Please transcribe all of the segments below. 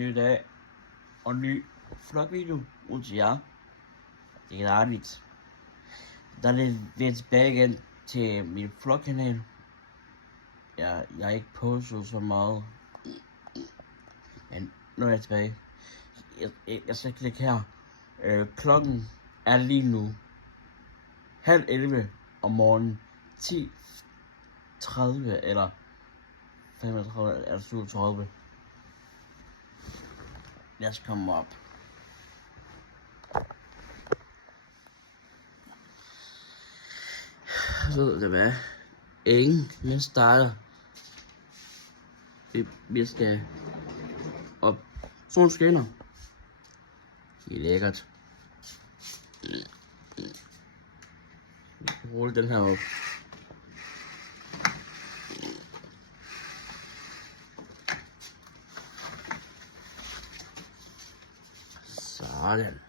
ny dag og en ny vlogvideo ud til jer. Det er dejligt. Der er lidt tilbage igen til min vlogkanal. Jeg har ikke postet så meget, men nu er jeg tilbage. Jeg skal klikke her. Klokken er lige nu 10:30 om morgenen. 10:30 eller 35 eller 37. Lad os komme op. Ved du hvad? Ingen starter. Vi skal op. Solen skinner. Det er lækkert. Rulle den her op. Sådan.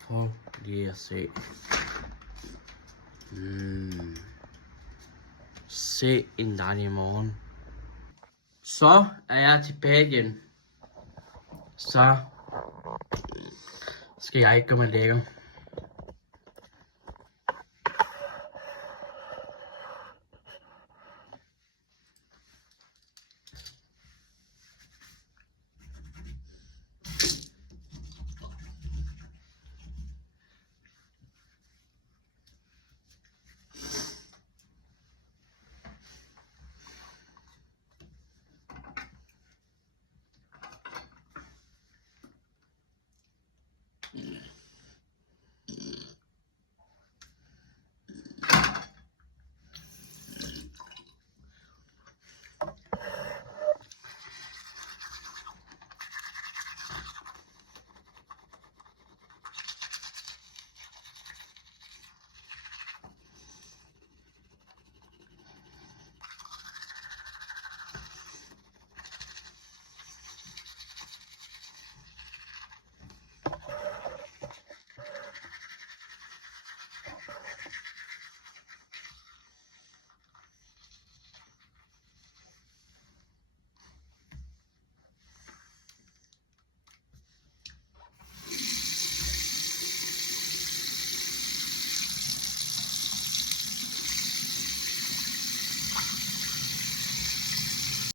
Prøv lige at se. Se en dejlig morgen. Så er jeg tilbage igen. Så skal jeg ikke gøre mig lækker.